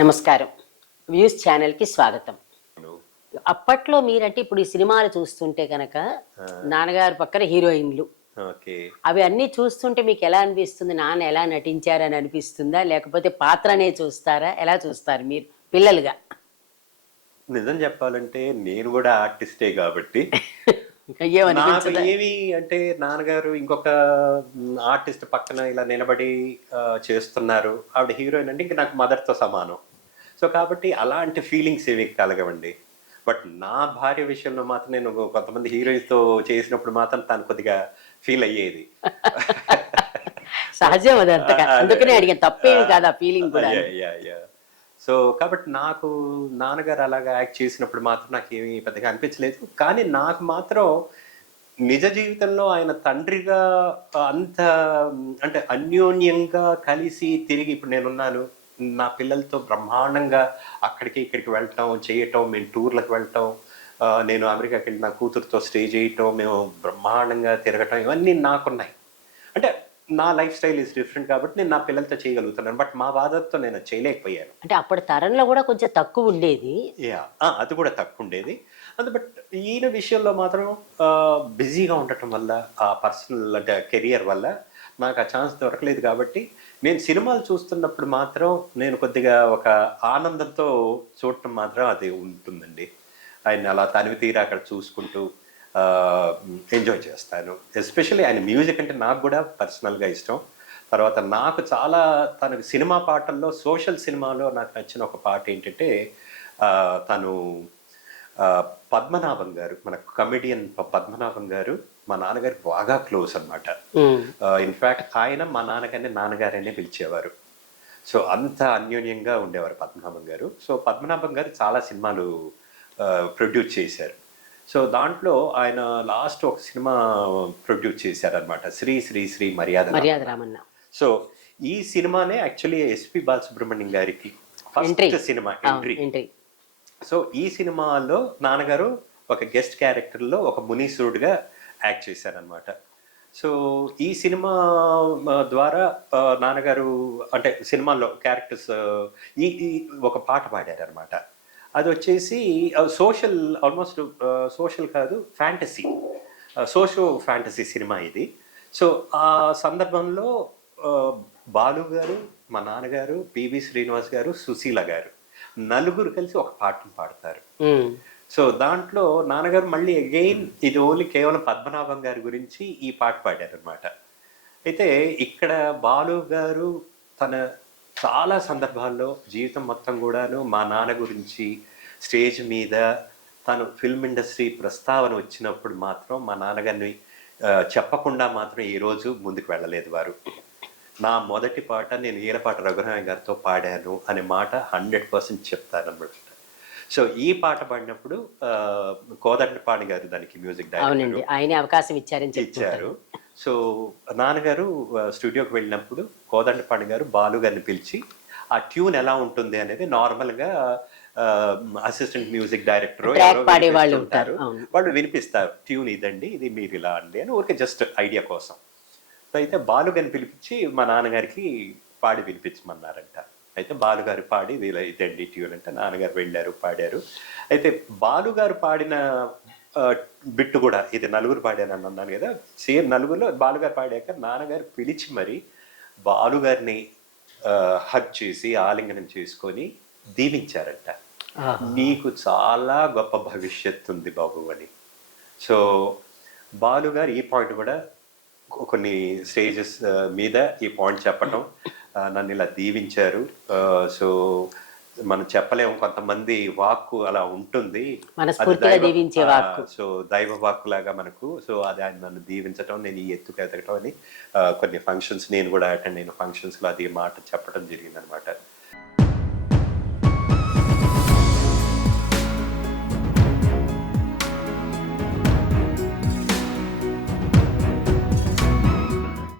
నమస్కారం. వ్యూస్ ఛానల్‌కి స్వాగతం. అవును. అప్పట్లో మీరంటే ఇప్పుడు ఈ సినిమాలు చూస్తుంటే గనక ఆ! నాన్నగారి పక్కన హీరోయిన్‌లు. ఓకే. అవి అన్నీ చూస్తుంటే మీకెలా అనిపిస్తుంది? నాన్న ఎలా నటించారని అనిపిస్తుందా? లేకపోతే పాత్రనే చూస్తారా? ఎలా చూస్తారు మీరు పిల్లలుగా? నిజం చెప్పాలంటే నేను గూడా ఆర్టిస్టే గాబట్టి, నాకు ఏమనిపించదా? ఏమి అంటే నాన్నగారు ఇంకొక ఆర్టిస్ట్ పక్కన ఇలా నిలబడి చేస్తున్నారు. ఆవిడ హీరోయిన్ అంటే ఇంక నాకు మదర్‌తో సమానం. సో, కాబట్టి అలాంటి ఫీలింగ్స్ ఏవి కలగవండి. బట్ నా భార్య విషయంలో మాత్రం నేను కొంతమంది హీరోయిన్స్‌తో చేసినప్పుడు మాత్రం తను కొద్దిగా ఫీల్ అయ్యేది. బట్ సహజం అదంతా. అదే. అందుకనే అడిగాను. తప్పేమి ఆహ్, కాదు ఆ ఫీలింగ్ కూడాను. యాహ్! సో, కాబట్టి నాకు నాన్నగారు అలాగా యాక్ట్ చేసినప్పుడు మాత్రం నాకేమి పెద్దగా అనిపించలేదు. కానీ నాకు మాత్రం నిజ జీవితంలో ఆయన తండ్రిగా అంత అంటే అన్యోన్యంగా కలిసి తిరిగి ఇప్పుడు నేనున్నాను. నా పిల్లలతో బ్రహ్మాండంగా అక్కడికి, ఇక్కడికి వెళ్ళటం, చేయటం, మేము టూర్‌లకు వెళ్ళటం, నేను అమెరికాకెళ్ళి నా కూతురుతో స్టే చేయటం, మేము బ్రహ్మాండంగా తిరగటం ఇవన్నీ నాకున్నాయి. అంటే నా లైఫ్ స్టైల్ ఈస్ డిఫరెంట్ కాబట్టి నేను నా పిల్లలతో చేయగలుగుతున్నాను. బట్ మా ఫాదర్‌తో నేను అది చేయలేకపోయాను. అంటే అప్పటి తరంలో కూడా కొంచెం తక్కువుండేది. యాహ్! అది కూడా తక్కువుండేది. బట్ ఈయన విషయంలో మాత్రం బిజీగా ఉండటం వల్ల, ఆ పర్సనల్ అంటే కెరియర్ వల్ల నాకు ఆ ఛాన్స్ దొరకలేదు కాబట్టి, నేను సినిమాలు చూస్తున్నప్పుడు మాత్రం నేను కొద్దిగా ఒక ఆనందంతో చూడటం మాత్రం అది ఉంటుందండి. ఆయన్ని అలా తనివి తీరా అక్కడ చూసుకుంటూ ఎంజాయ్ చేస్తాను. ఎస్పెషల్లీ ఆయన మ్యూజిక్ అంటే నాకు గూడా పర్సనల్‌గా ఇష్టం. తర్వాత నాకు చాలా తనకి సినిమా పాటల్లో సోషల్ సినిమాలో నాకు నచ్చిన ఒక పాట ఏంటంటే తను 'పద్మనాభం' గారు మన కమెడియన్ పద్మనాభం గారు మా నాన్నగారికి బాగా క్లోజ్ అన్నమాట. హ్మ్. ఇన్‌ఫాక్ట్ ఆయన మా నాన్నగారిని నాన్నగారనే పిలిచేవారు. సో, అంత అన్యోన్యంగా ఉండేవారు పద్మనాభం గారు. సో, పద్మనాభం గారు చాలా సినిమాలు ప్రొడ్యూస్ చేశారు. సో, దాంట్లో ఆయన లాస్ట్ ఒక సినిమా ప్రొడ్యూస్ చేశారన్నమాట. 'శ్రీ శ్రీ శ్రీ మర్యాద మర్యాద రామన్న.' రామన్న. సో, ఈ సినిమానే యాక్చువల్లీ ఎస్‌పి బాలసుబ్రహ్మణ్యం గారికి ఎంట్రీ. ఫస్ట్ సినిమా అవును. ఎంట్రీ. ఎంట్రీ. సో, ఈ సినిమాలో నాన్నగారు ఒక గెస్ట్ క్యారెక్టర్‌లో ఒక మునీశ్వరుడుగా యాక్ట్ చేశారనమాట. సో, ఈ సినిమా ద్వారా నాన్నగారు అంటే సినిమాలో క్యారెక్టర్స్ ఈ ఈ ఒక పాట పాడారనమాట. అదొచ్చేసి సోషల్ ఆల్‌మోస్ట్ సోషల్ కాదు ఫ్యాంటసీ. సోషో ఫ్యాంటసీ సినిమా ఇది. సో, ఆ సందర్భంలో ఆహ్, బాలు గారు, మా నాన్నగారు, పివి శ్రీనివాస్ గారు, సుశీల గారు నలుగురు కలిసి ఒక పాటను పాడతారు. హ్మ్. సో, దాంట్లో నాన్నగారు మళ్ళీ అగైన్ ఇది ఓన్లీ కేవలం పద్మనాభం గారి గురించి ఈ పాట పాడారనమాట. అయితే ఇక్కడ బాలు గారు తన చాలా సందర్భాల్లో జీవితం మొత్తం గూడాను మా నాన్న గురించి స్టేజ్ మీద తను ఫిల్మ్ ఇండస్ట్రీ ప్రస్తావన వచ్చినప్పుడు మాత్రం మా నాన్నగారిని చెప్పకుండా మాత్రం ఏ రోజు ముందుకు వెళ్ళలేదు వారు. నా మొదటి పాట నేను ఈలపాట రఘురామయ్య గారితో పాడాను అనే మాట 100% చెప్తాననమాట. సో, ఈ పాట పాడినప్పుడు కోదండపాణి గారు దానికి మ్యూజిక్ అవునండి. డైరెక్టరు ఆయనే అవకాశం ఇచ్చారని చెప్తుంటారు. ఇచ్చారు. సో, నాన్నగారు స్టూడియోకి వెళ్ళినప్పుడు కోదండపాణి గారు బాలు గారిని పిలిచి, ఆ ట్యూన్ ఎలా ఉంటుంది అనేది నార్మల్‌గా అసిస్టెంట్ మ్యూజిక్ డైరెక్టరో ట్రాక్ ఎవరో పాడేవాళ్ళు ఉంటారు. వినిపిస్తుంటారు. అవును. వాళ్ళు వినిపిస్తారు. ట్యూన్ ఇదండి, ఇది మీరిలా అండి అని ఊరికే జస్ట్ ఐడియా కోసం. సో, అయితే బాలు గారిని పిలిపించి మా నాన్నగారికి పాడి వినిపించమన్నారంట. అయితే బాలుగారు పాడి ఇలా ఇదండి ట్యూన్ అంటే నాన్నగారు వెళ్ళారు, పాడారు. అయితే బాలుగారు పాడిన ఆహ్, బిట్ గూడా ఇది నలుగురు పాడానని అన్నాను గదా! సేమ్ నలుగురిలో బాలుగారు పాడాక నాన్నగారు పిలిచి మరి బాలుగారిని హగ్ చేసి, ఆలింగనం చేసుకొని దీవించారంట. ఆహా! "నీకు చాలా గొప్ప భవిష్యత్తుంది బాబు" అని. సో, బాలుగారు ఈ పాయింట్ గూడా కొన్ని స్టేజెస్ మీద ఈ పాయింట్ చెప్పటం, నన్నిలా దీవించారు. సో, మనం చెప్పలేము కొంతమంది వాక్కు అలా ఉంటుంది. అది మనస్ఫూర్తిగా దీవించే వాక్కు. సో, దైవ వాక్కులాగా మనకు. సో, అది ఆయన నన్ను దీవించటం, నేను ఈ ఎత్తుకు ఎదగటం అని కొన్ని ఫంక్షన్స్ నేను గూడా అటెండ్ అయిన ఫంక్షన్స్‌లో అది మాట చెప్పడం జరిగిందనమాట.